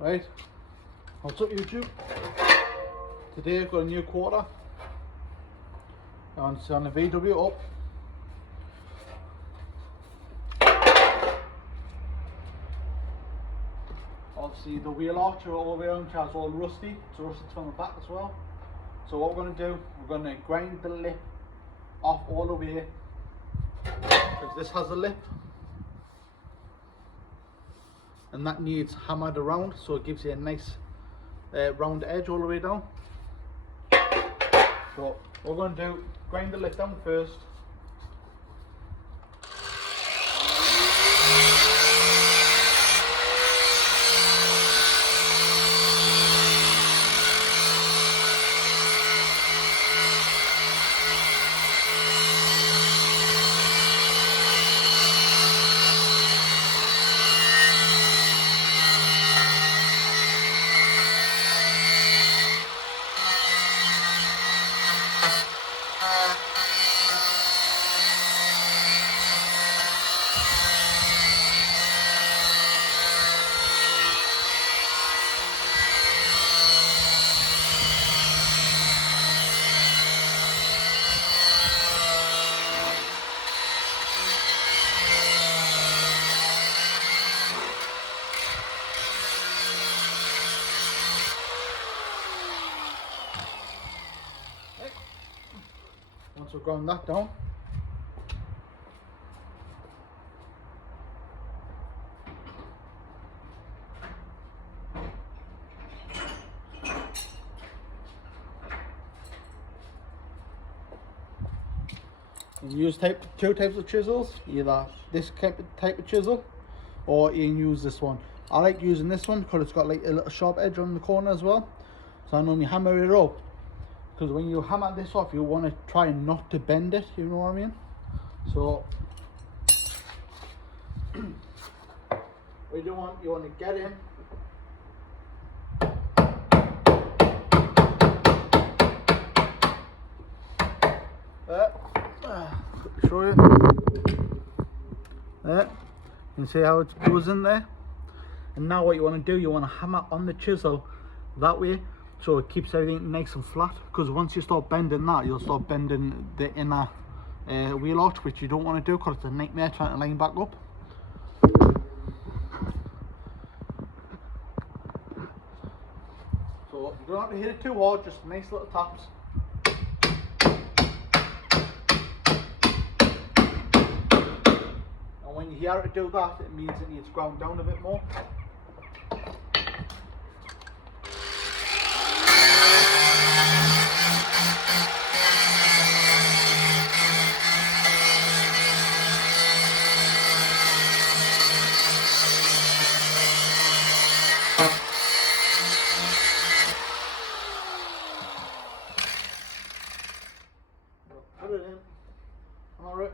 Right, what's up YouTube? Today I've got a new quarter and it's on the VW up. Obviously the wheel arch all the way around is all rusty, it's rusted from the back as well. So what we're going to do, we're going to grind the lip off all the way, because this has a lip and that needs hammered around so it gives you a nice round edge all the way down. So what we're going to do, grind the lip down first. Once we've ground that down, you use two types of chisels, either this type of chisel or you can use this one. I like using this one because it's got like a little sharp edge on the corner as well, so I normally hammer it up, because when you hammer this off you want to try not to bend it, you know what I mean? So what you want to get in, show you there, you can see how it goes in there. And now what you want to do, you want to hammer on the chisel that way so it keeps everything nice and flat, because once you start bending that, you'll start bending the inner wheel arch, which you don't want to do because it's a nightmare trying to line back up. So you don't have to hit it too hard, just nice little taps. And when you hear it do that, it means it needs ground down a bit more. Put it in. Alright.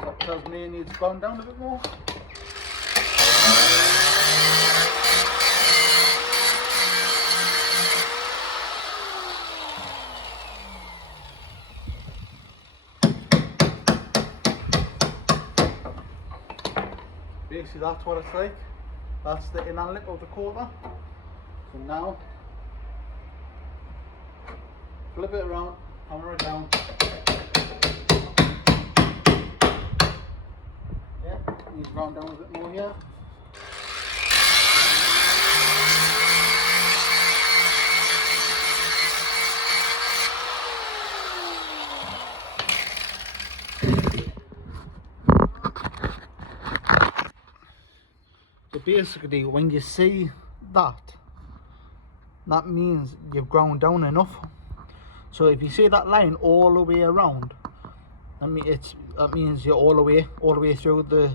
That tells me it needs ground down a bit more. Basically that's what it's like. That's the inner lip of the quarter. So now flip it around, hammer it down. Yeah, needs to round down a bit more here. So basically when you see that, that means you've ground down enough. So if you see that line all the way around, that means you're all the way through the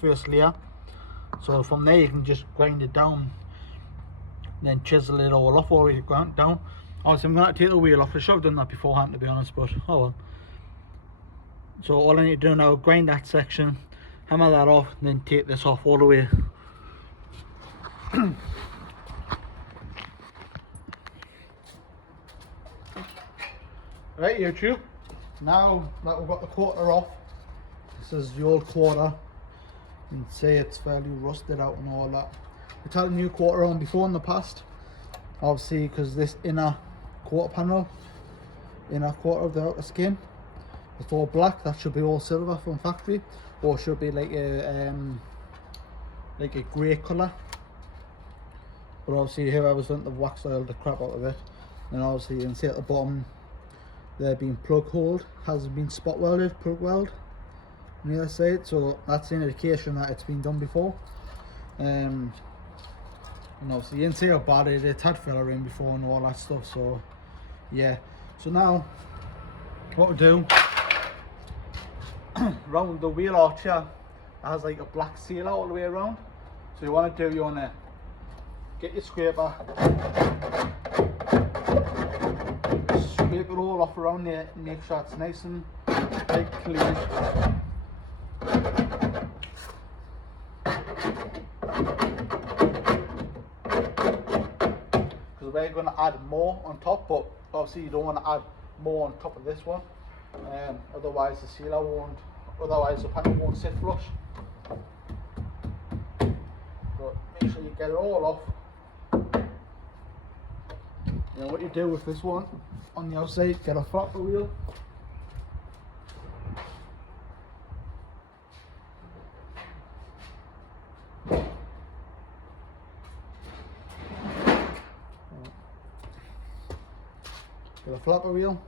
first layer. So from there you can just grind it down, then chisel it all off all the way down. Obviously I'm going to take the wheel off. I should have done that beforehand, to be honest, but oh well. So all I need to do now, grind that section, hammer that off, and then take this off all the way. Right, YouTube, now that we've got the quarter off, this is the old quarter. You can see it's fairly rusted out and all that. We've had a new quarter on before in the past, obviously, because this inner quarter panel, inner quarter of the outer skin, it's all black. That should be all silver from factory, or should be like a grey colour. But obviously whoever's done the wax oiled the crap out of it. And obviously you can see at the bottom there being plug hole, hasn't been spot welded, plug weld on the other side, so that's an indication that it's been done before. And obviously you can see how bad it is. It's had filler in before and all that stuff, so yeah. So now what we'll do, round the wheel arch here, it has like a black sealer all the way around. So you want to do, you want to get your scraper, scrape it all off around there, make sure it's nice and like clean. Because we're going to add more on top, but obviously you don't want to add more on top of this one, otherwise the sealer won't, otherwise the panel won't sit flush. But make sure you get it all off. Now what you do with this one, on the outside, get a flapper wheel. Get a flapper wheel.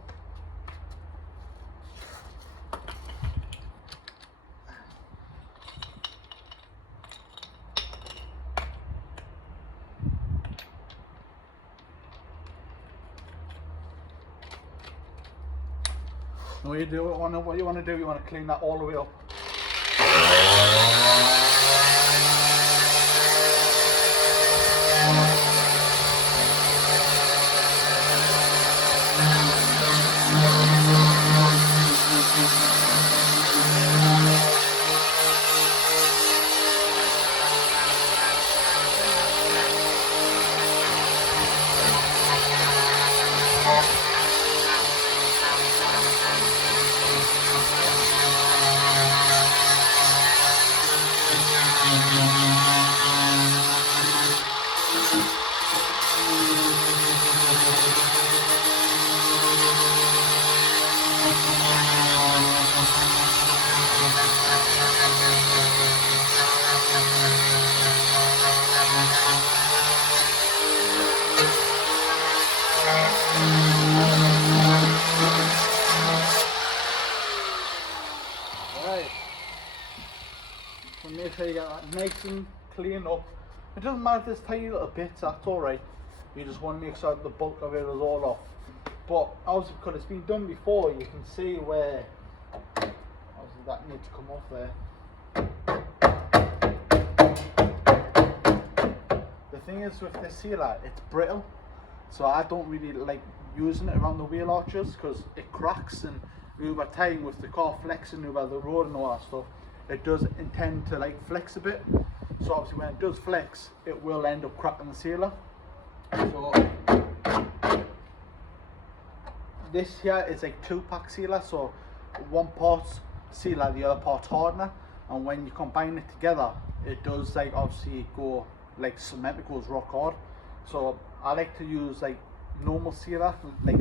What you want to do, you want to clean that all the way up. So make sure you get that nice and clean up. It doesn't matter if there's tiny little bits, that's alright. You just want to make sure that the bulk of it is all off. But obviously because it's been done before, you can see where obviously that needs to come off there. The thing is with this sealer, it's brittle, so I don't really like using it around the wheel arches because it cracks, and over time with the car flexing over the road and all that stuff, it does intend to like flex a bit. So obviously when it does flex, it will end up cracking the sealer. So this here is like 2-pack sealer, so one part's sealer, the other part's hardener, and when you combine it together, it does like obviously go like cement, it goes rock hard. So I like to use like normal sealer, like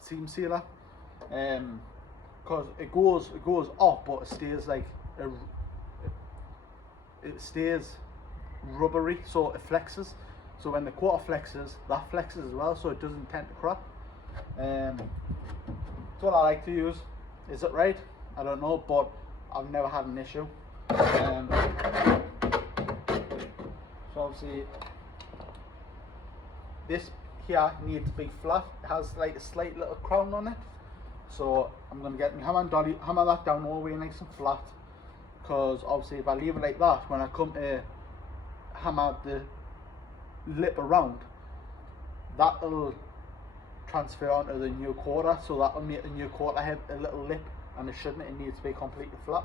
seam sealer, because it goes up, but it stays like it stays rubbery, so it flexes. So when the quarter flexes, that flexes as well, so it doesn't tend to crack. That's what I like to use. Is it right? I don't know, but I've never had an issue. So obviously this here needs to be flat. It has like a slight little crown on it, so I'm going to get my hammer and dolly, hammer that down all the way nice and flat, because obviously if I leave it like that, when I come to hammer the lip around, that'll transfer onto the new quarter, so that will make the new quarter have a little lip, and it shouldn't. It needs to be completely flat.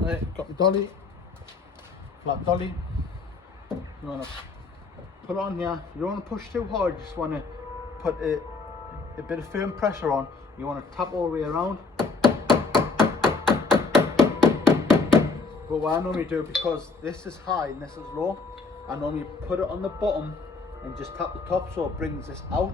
Right, got my dolly, flat dolly. You want to put it on here. You don't want to push too hard, you just want to put a bit of firm pressure on. You want to tap all the way around. But what I normally do, because this is high and this is low, I normally put it on the bottom and just tap the top so it brings this out.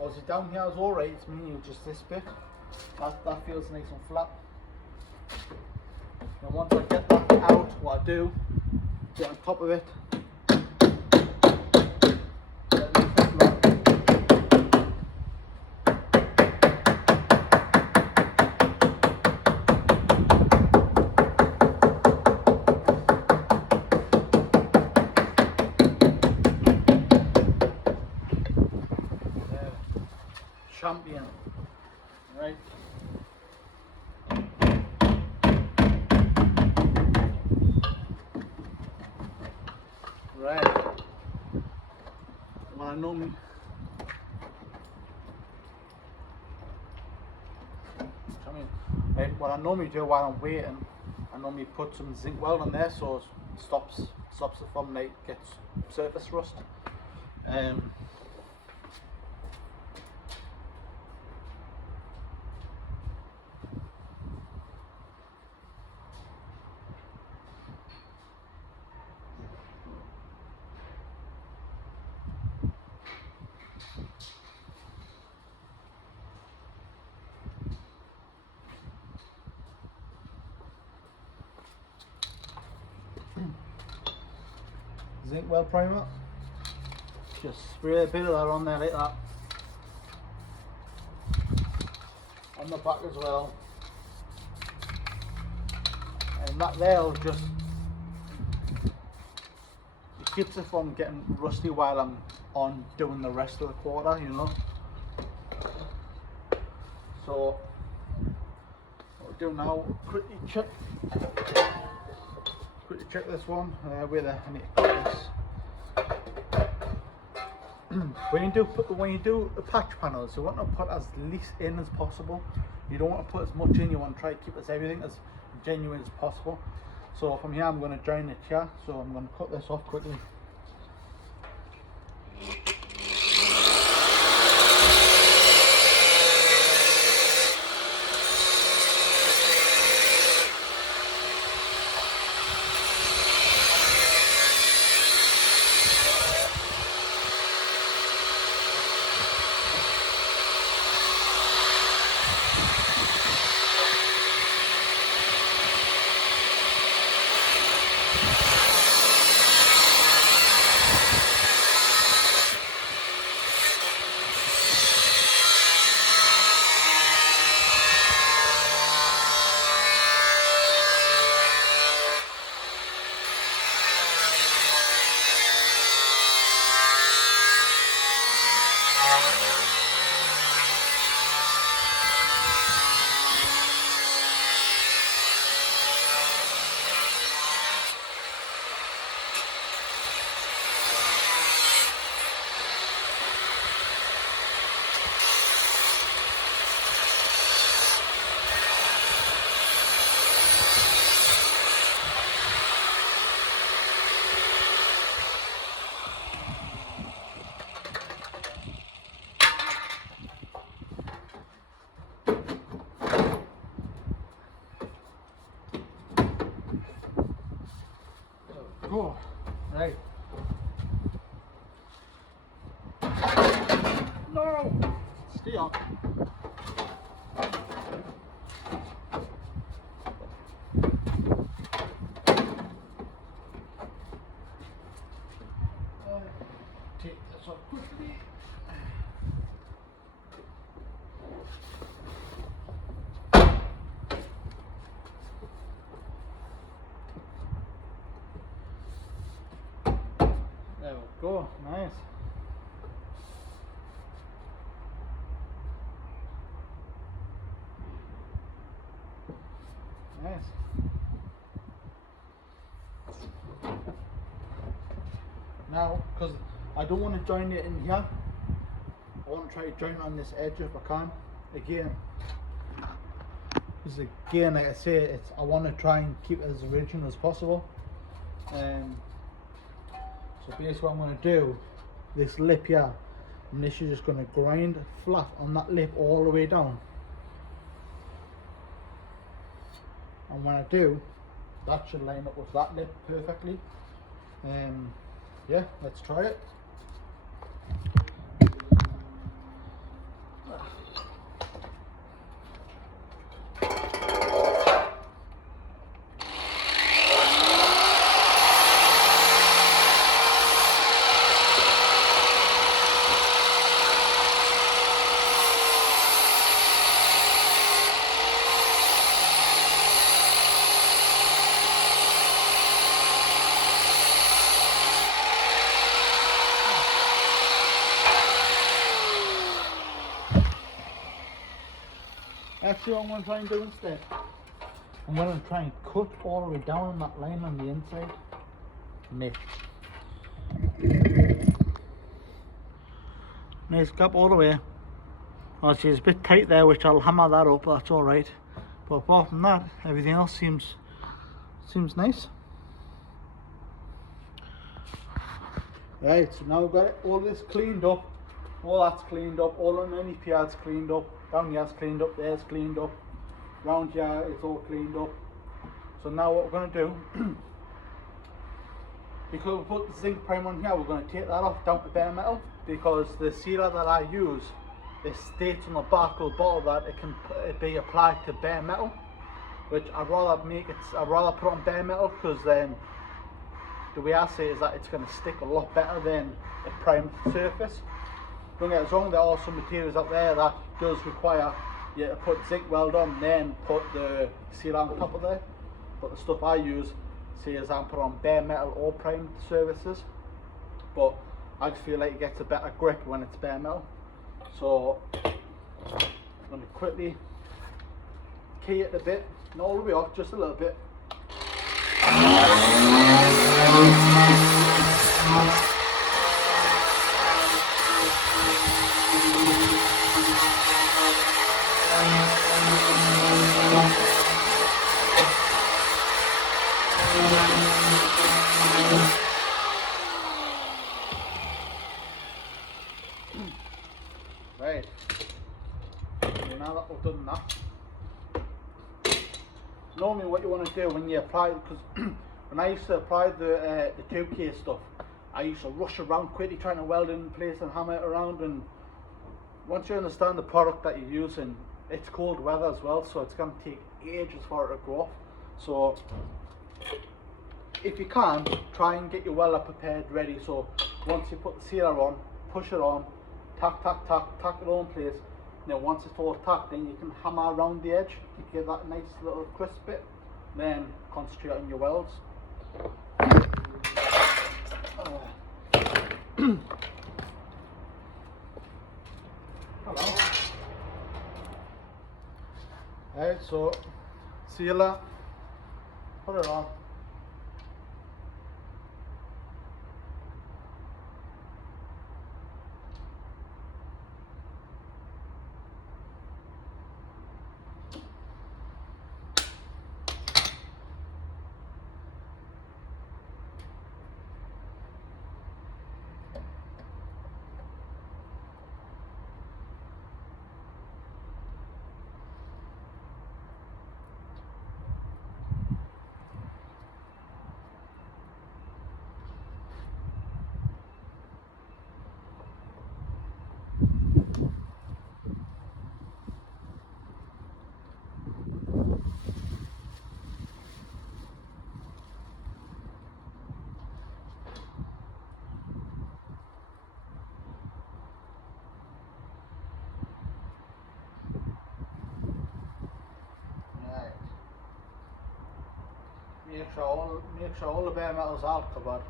Obviously down here is alright, it's mainly just this bit. That feels nice and flat. And once I get that out, what I do, get on top of it. Champion, right? Right. Well, I normally what I normally do while I'm waiting, I normally put some zinc weld on there so it stops it from like gets surface rust. Zinc weld primer. Just spray a bit of that on there like that. On the back as well. And that there will just, it keeps it from getting rusty while I'm on doing the rest of the quarter, you know. So what we'll do now, quickly check this one with I need to cut this. when you do the patch panels, you want to put as least in as possible. You don't want to put as much in. You want to try to keep everything as genuine as possible. So from here I'm going to join it here, so I'm going to cut this off quickly. go. Right. No! Stay up. Take this off quickly. There we go, nice. Nice. Now, because I don't want to join it in here, I want to try to join it on this edge if I can. Again, because again, like I say, I want to try and keep it as original as possible. So basically what I'm going to do, this lip here, I'm literally just going to grind flat on that lip all the way down. And when I do, that should line up with that lip perfectly. Yeah, let's try it. Actually, what I'm going to try and do instead, I'm going to try and cut all the way down on that line on the inside. Nice. Nice gap all the way. Obviously it's a bit tight there, which I'll hammer that up, that's alright. But apart from that, everything else seems nice. Right, so now we've got all this cleaned up. All that's cleaned up, all underneath here's cleaned up, down here's cleaned up, there's cleaned up, round here it's all cleaned up. So now what we're going to do, because we put the zinc primer on here, we're going to take that off down to bare metal, because the sealer that I use, it states on the back of the bottle that it can be applied to bare metal, which I'd rather put on bare metal, because then the way I see it is that it's going to stick a lot better than a primed surface. Don't get us wrong, there are some materials out there that does require you to put zinc weld on, then put the sealer on top of there. But the stuff I use, say as I'm put on bare metal or primed surfaces. But I just feel like it gets a better grip when it's bare metal. So I'm going to quickly key it a bit, not all the way off, just a little bit. Right, so now that we've done that, normally what you want to do when you apply, because when I used to apply the 2K stuff, I used to rush around quickly trying to weld it in place and hammer it around, and once you understand the product that you're using, it's cold weather as well, so it's going to take ages for it to go off. So if you can, try and get your welder prepared ready, so once you put the sealer on, push it on, tack it all in place, and then once it's all tacked, then you can hammer around the edge to get that nice little crisp bit, then concentrate on your welds. Hello. Alright, so sealer, put it on. make sure all the bare metals are covered.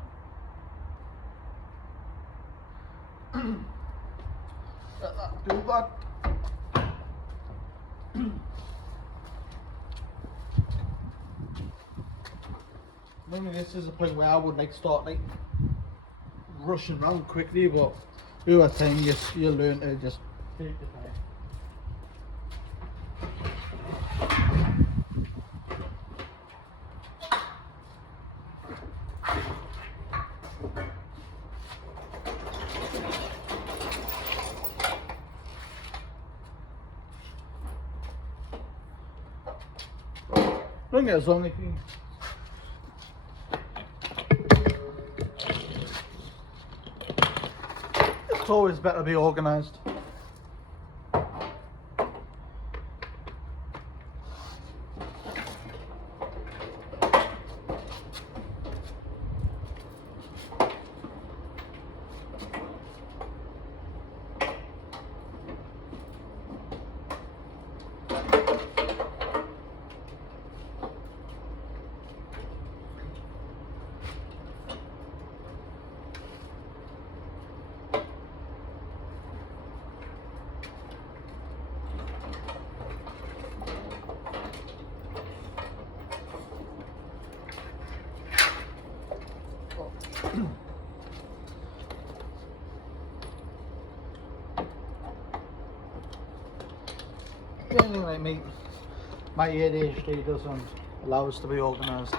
Let that do that. Normally this is the point where I would like start like rushing around quickly, but over time you learn to just take your time. Don't get as long as you. It's always better to be organised. Anything like me, my ADHD doesn't allow us to be organised.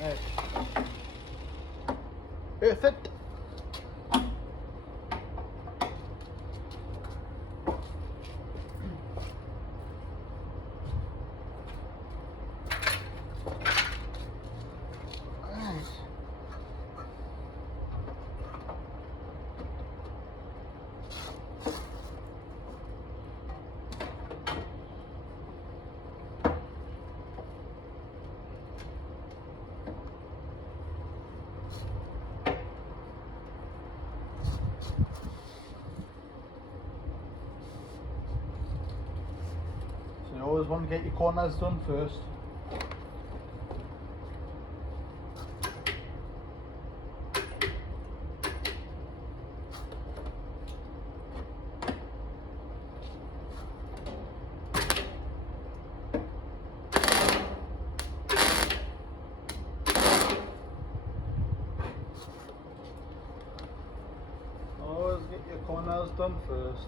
Right. Perfect. So you always want to get your corners done first. Always get your corners done first.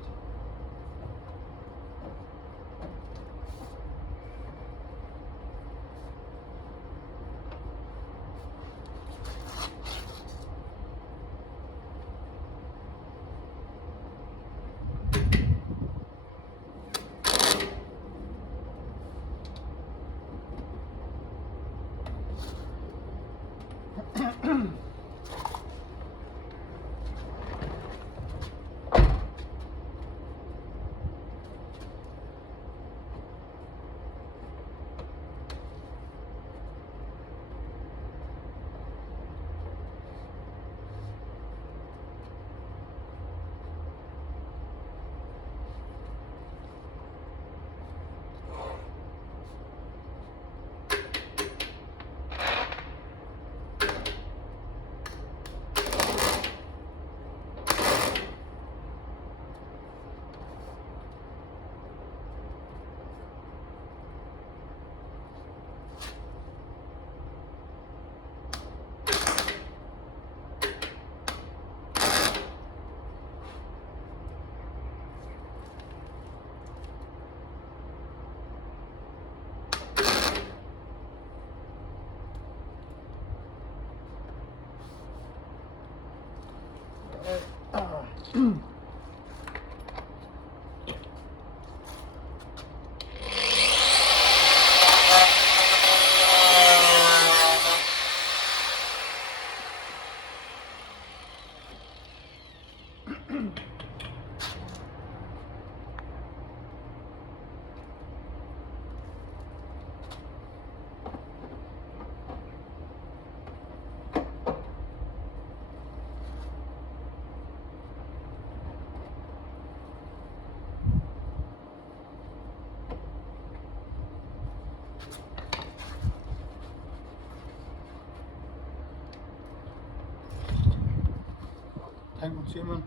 time consuming.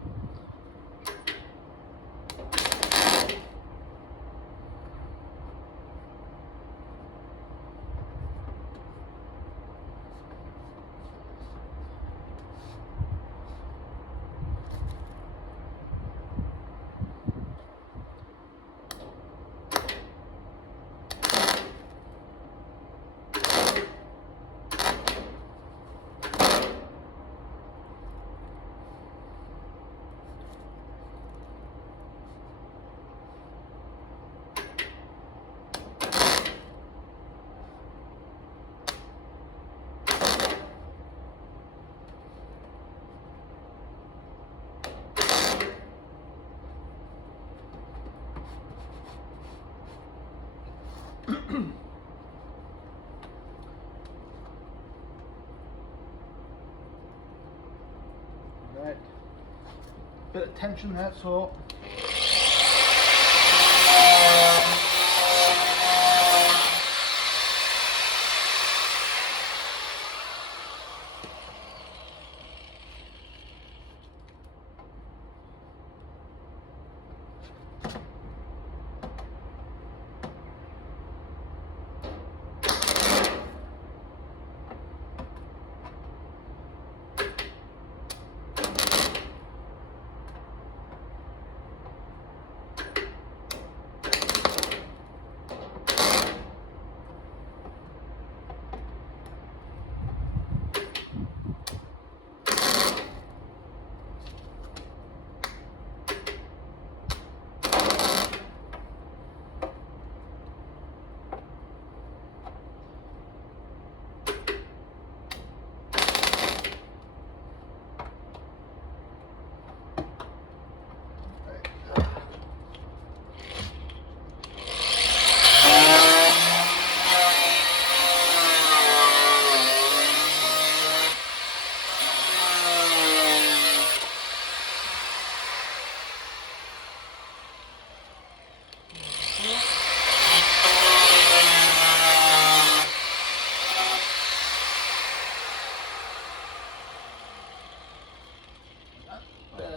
Right, bit of tension there, so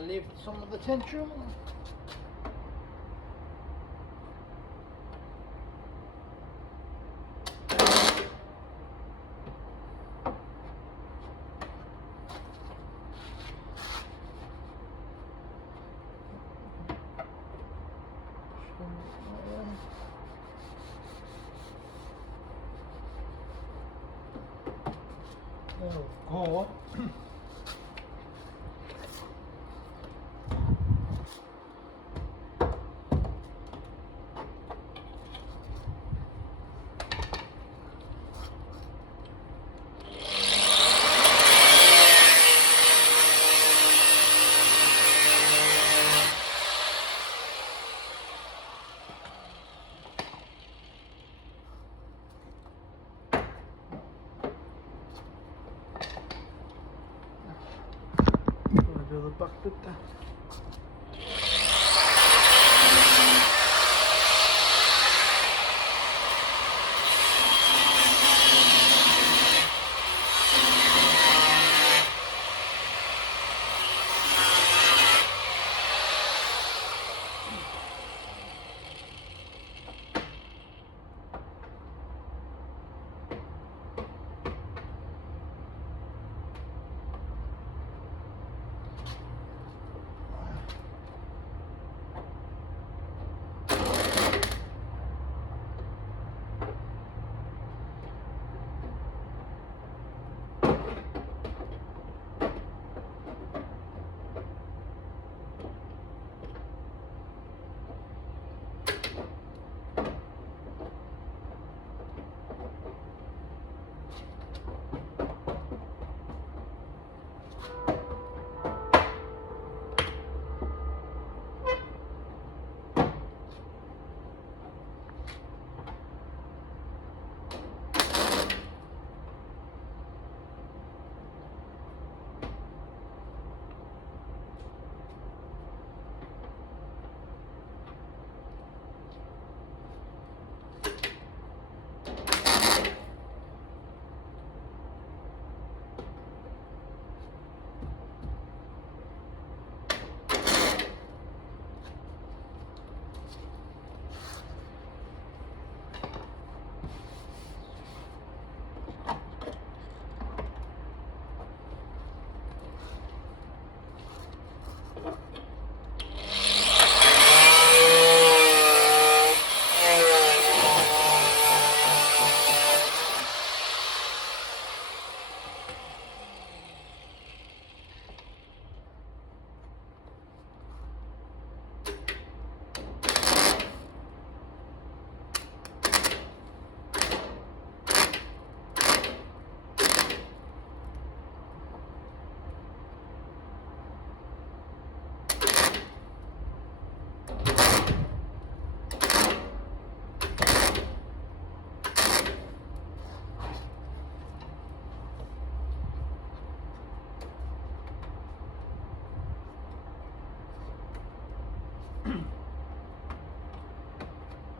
leave some of the tension. There we go. Do the back bit there.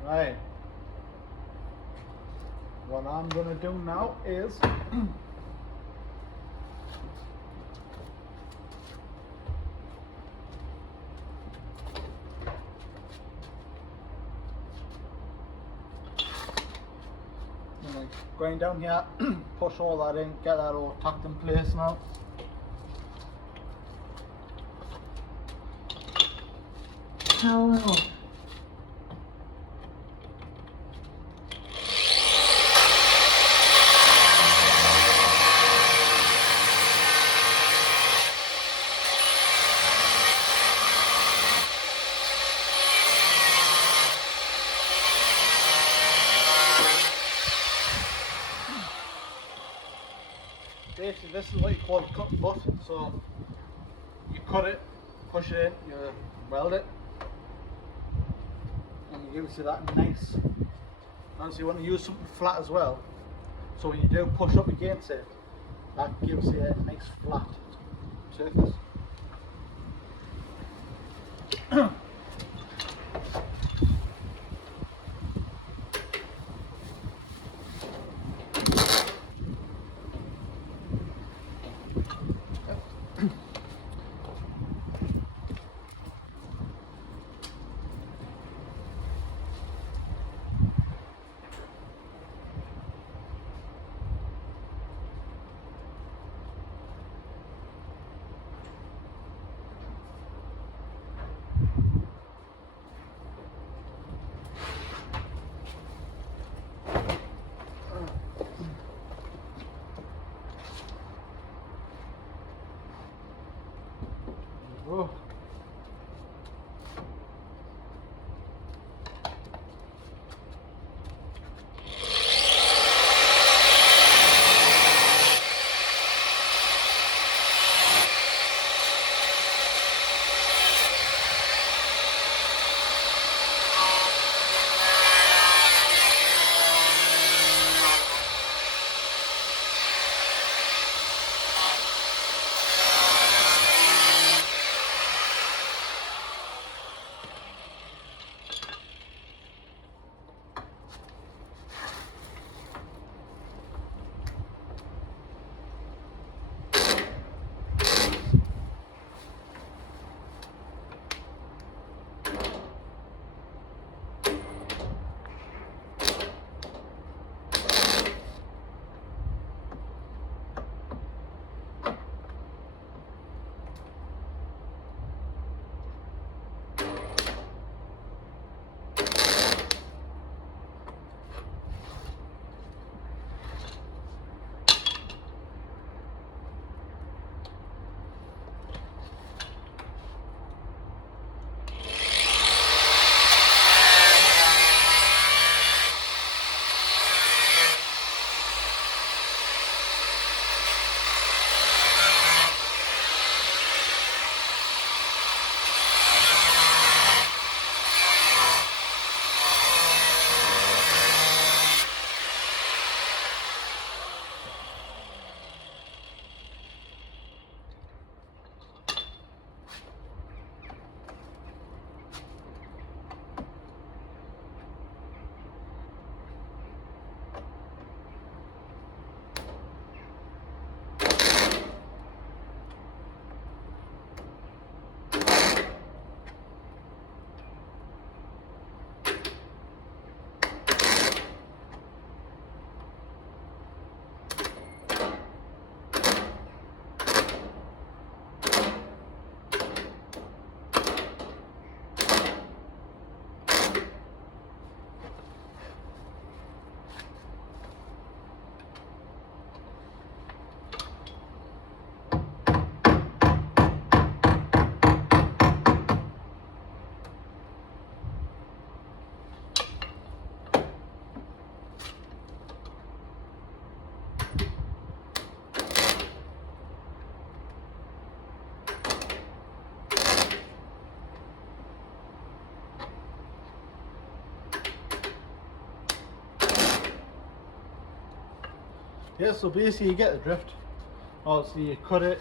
Right. What I'm gonna do now is grind down here, push all that in, get that all tucked in place now. Oh. Basically, this is what you call a cut butt. So you cut it, push it in, you weld it, and you give it that nice. And so you want to use something flat as well. So when you do push up against it, that gives you a nice flat surface. Oh. Yeah, so basically you get the drift. Obviously you cut it,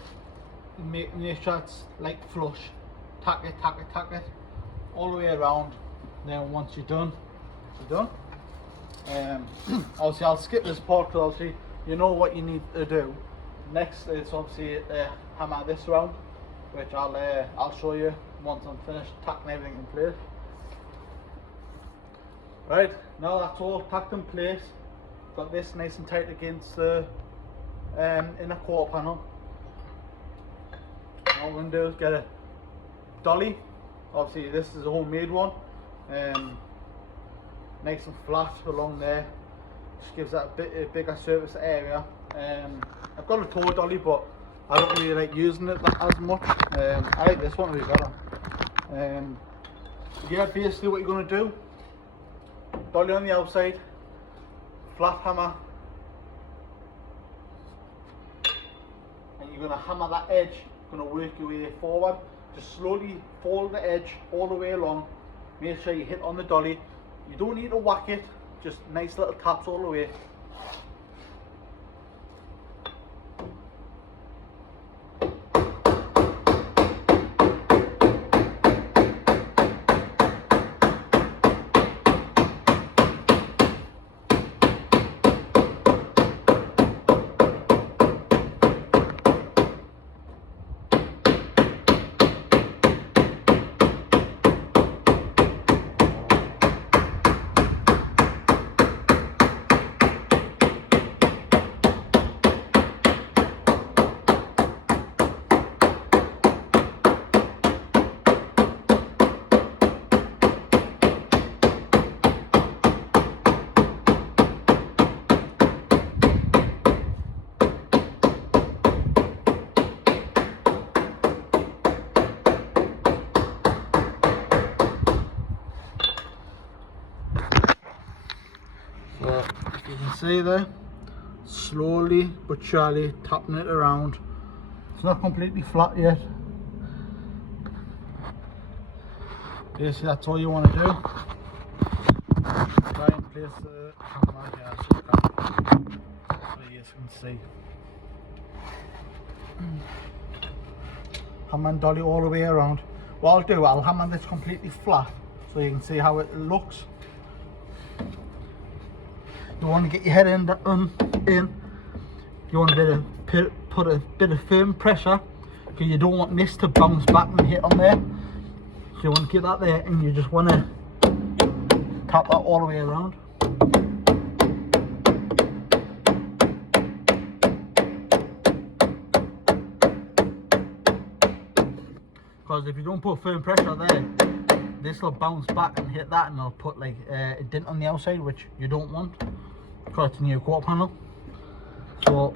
make sure it's like flush, tack it, all the way around. Then once you're done, you're done. Obviously I'll skip this part because obviously you know what you need to do. Next is obviously hammer this round, which I'll show you once I'm finished tacking everything in place. Right, now that's all tacked in place. Got this nice and tight against the inner quarter panel. All we're going to do is get a dolly. Obviously this is a homemade one. Nice and flat along there. Just gives that a bigger surface area. I've got a tow dolly, but I don't really like using it as much. I like this one really better. Yeah, basically what you're going to do, dolly on the outside, flat hammer, and you're going to hammer that edge. You're going to work your way forward. Just slowly fold the edge all the way along. Make sure you hit on the dolly. You don't need to whack it, just nice little taps all the way. So you can see there, slowly but surely tapping it around. It's not completely flat yet. Basically that's all you want to do. Try and place the hammer here so you can see. Hammer and dolly all the way around. What I'll do, I'll hammer this completely flat so you can see how it looks. You want to get your head in. You want to put a bit of firm pressure because you don't want this to bounce back and hit on there. So you want to get that there, and you just want to tap that all the way around. Because if you don't put firm pressure there, this will bounce back and hit that, and it'll put like a dent on the outside, which you don't want because it's in your quarter panel. So